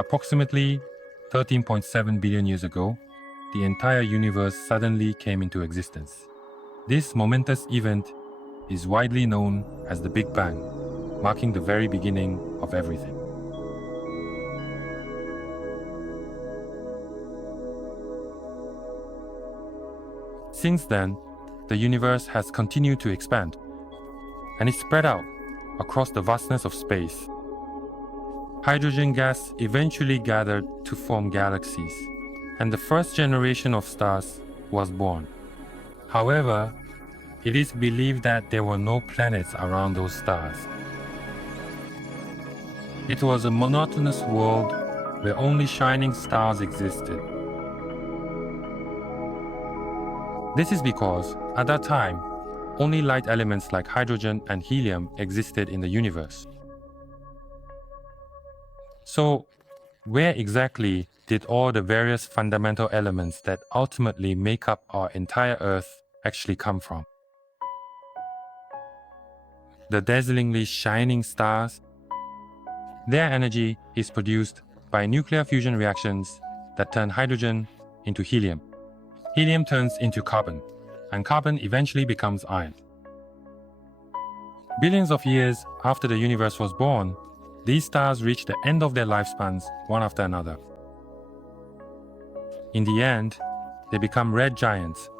Approximately 13.7 billion years ago, the entire universe suddenly came into existence. This momentous event is widely known as the Big Bang, marking the very beginning of everything. Since then, the universe has continued to expand, and is spread out across the vastness of space. Hydrogen gas eventually gathered to form galaxies, and the first generation of stars was born. However, it is believed that there were no planets around those stars. It was a monotonous world where only shining stars existed. This is because, at that time, only light elements like hydrogen and helium existed in the universe. So, where exactly did all the various fundamental elements that ultimately make up our entire Earth actually come from? The dazzlingly shining stars? Their energy is produced by nuclear fusion reactions that turn hydrogen into helium. Helium turns into carbon, and carbon eventually becomes iron. Billions of years after the universe was born, these stars reach the end of their lifespans one after another. In the end, they become red giants,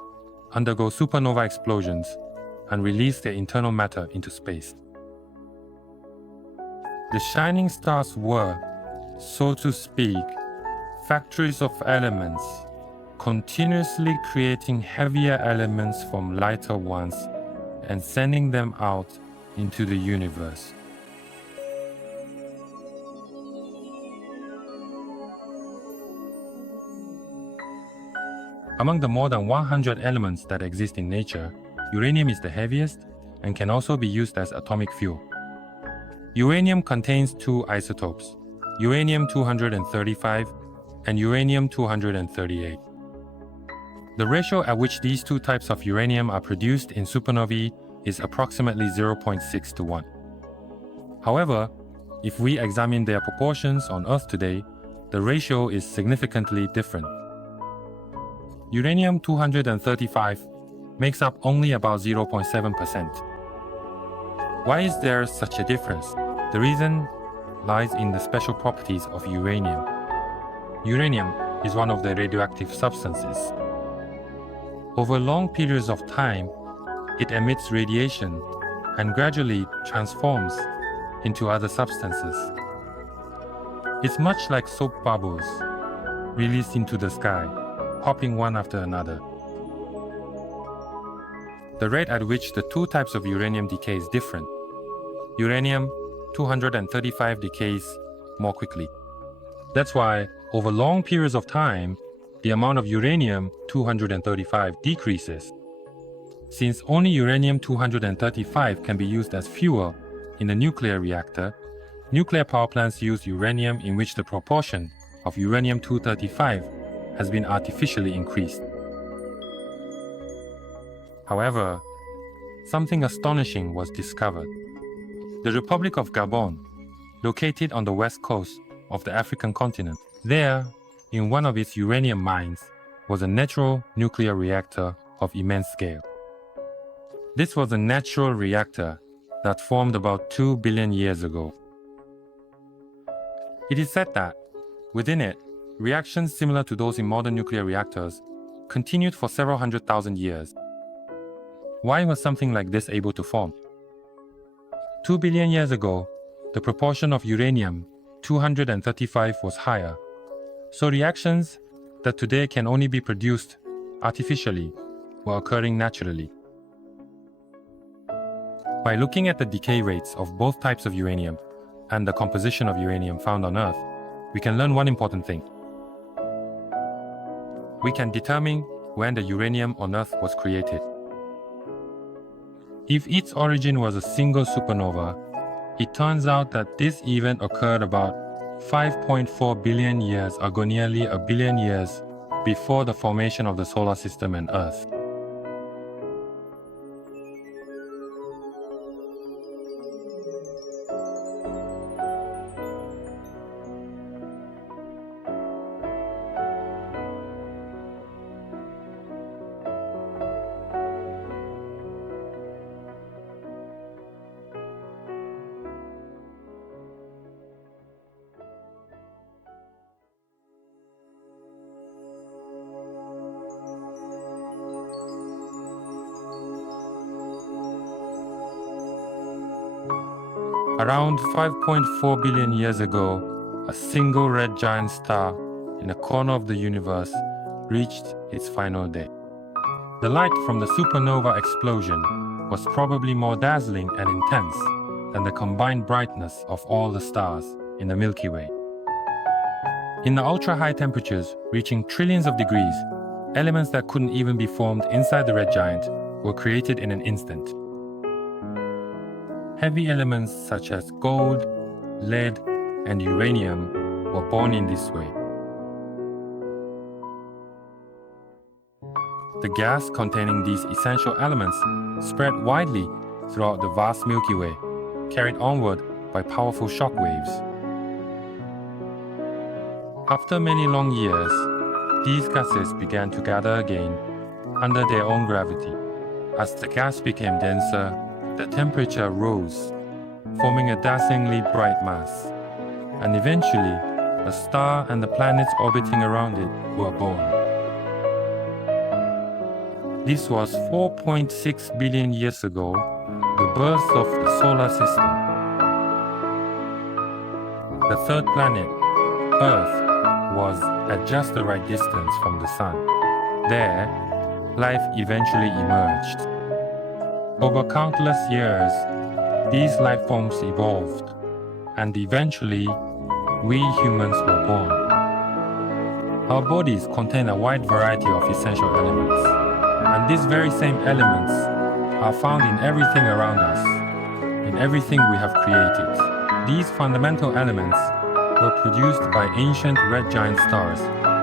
undergo supernova explosions, and release their internal matter into space. The shining stars were, so to speak, factories of elements, continuously creating heavier elements from lighter ones and sending them out into the universe. Among the more than 100 elements that exist in nature, uranium is the heaviest and can also be used as atomic fuel. Uranium contains two isotopes, uranium-235 and uranium-238. The ratio at which these two types of uranium are produced in supernovae is approximately 0.6 to 1. However, if we examine their proportions on Earth today, the ratio is significantly different. Uranium-235 makes up only about 0.7%. Why is there such a difference? The reason lies in the special properties of uranium. Uranium is one of the radioactive substances. Over long periods of time, it emits radiation and gradually transforms into other substances. It's much like soap bubbles released into the sky, popping one after another. The rate at which the two types of uranium decay is different. Uranium-235 decays more quickly. That's why, over long periods of time, the amount of uranium-235 decreases. Since only uranium-235 can be used as fuel in a nuclear reactor, nuclear power plants use uranium in which the proportion of uranium-235 has been artificially increased. However, something astonishing was discovered. The Republic of Gabon, located on the west coast of the African continent, there, in one of its uranium mines, was a natural nuclear reactor of immense scale. This was a natural reactor that formed about 2 billion years ago. It is said that, within it, reactions similar to those in modern nuclear reactors continued for several 100,000 years. Why was something like this able to form? 2 billion years ago, the proportion of uranium-235 was higher, so reactions that today can only be produced artificially were occurring naturally. By looking at the decay rates of both types of uranium and the composition of uranium found on Earth, we can learn one important thing. We can determine when the uranium on Earth was created. If its origin was a single supernova, it turns out that this event occurred about 5.4 billion years or nearly a billion years before the formation of the solar system and Earth. Around 5.4 billion years ago, a single red giant star in a corner of the universe reached its final day. The light from the supernova explosion was probably more dazzling and intense than the combined brightness of all the stars in the Milky Way. In the ultra-high temperatures reaching trillions of degrees, elements that couldn't even be formed inside the red giant were created in an instant. Heavy elements such as gold, lead, and uranium were born in this way. The gas containing these essential elements spread widely throughout the vast Milky Way, carried onward by powerful shock waves. After many long years, these gases began to gather again under their own gravity. As the gas became denser, the temperature rose, forming a dazzlingly bright mass, and eventually, the star and the planets orbiting around it were born. This was 4.6 billion years ago, the birth of the solar system. The third planet, Earth, was at just the right distance from the Sun. There, life eventually emerged. Over countless years, these life forms evolved, and eventually, we humans were born. Our bodies contain a wide variety of essential elements, and these very same elements are found in everything around us, in everything we have created. These fundamental elements were produced by ancient red giant stars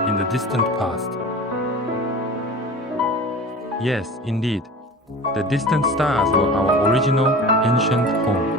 in the distant past. Yes, indeed. The distant stars were our original ancient home.